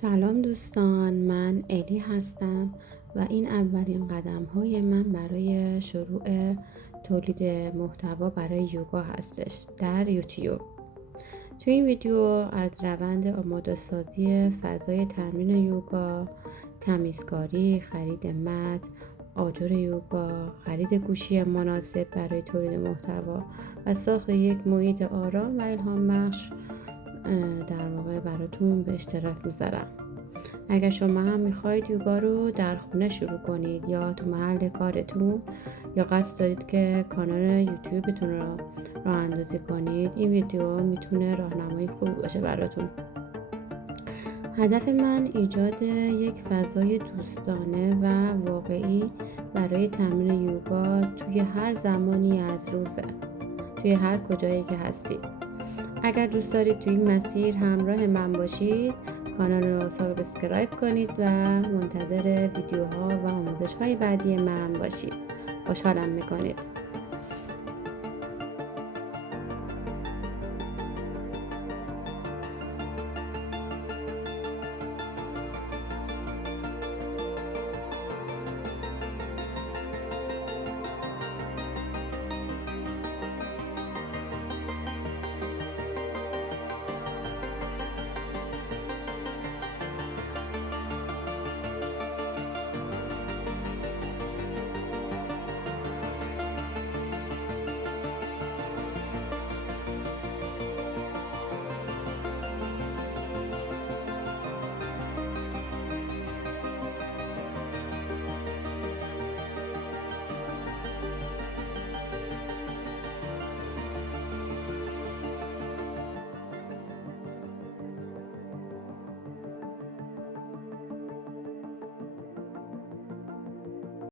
سلام دوستان، من الی هستم و این اولین قدم های من برای شروع تولید محتوا برای یوگا هستش در یوتیوب. تو این ویدیو از روند آماده سازی فضای تمرین یوگا، تمیزکاری، خرید مت، آجر یوگا، خرید گوشی مناسب برای تولید محتوا و ساخت یک محیط آرام و الهام بخش در واقع براتون به اشتراک میذارم. اگر شما هم میخواید یوگا رو در خونه شروع کنید یا تو محل کارتون یا قصد دارید که کانال یوتیوبتون رو راه اندازی کنید، این ویدیو میتونه راهنمای خوبی باشه براتون. هدف من ایجاد یک فضای دوستانه و واقعی برای تمرین یوگا توی هر زمانی از روزه، توی هر کجایی که هستید. اگر دوست دارید توی این مسیر همراه من باشید، کانال رو سابسکرایب کنید و منتظر ویدیوها و آموزش های بعدی من باشید. خوشحالم میکنید.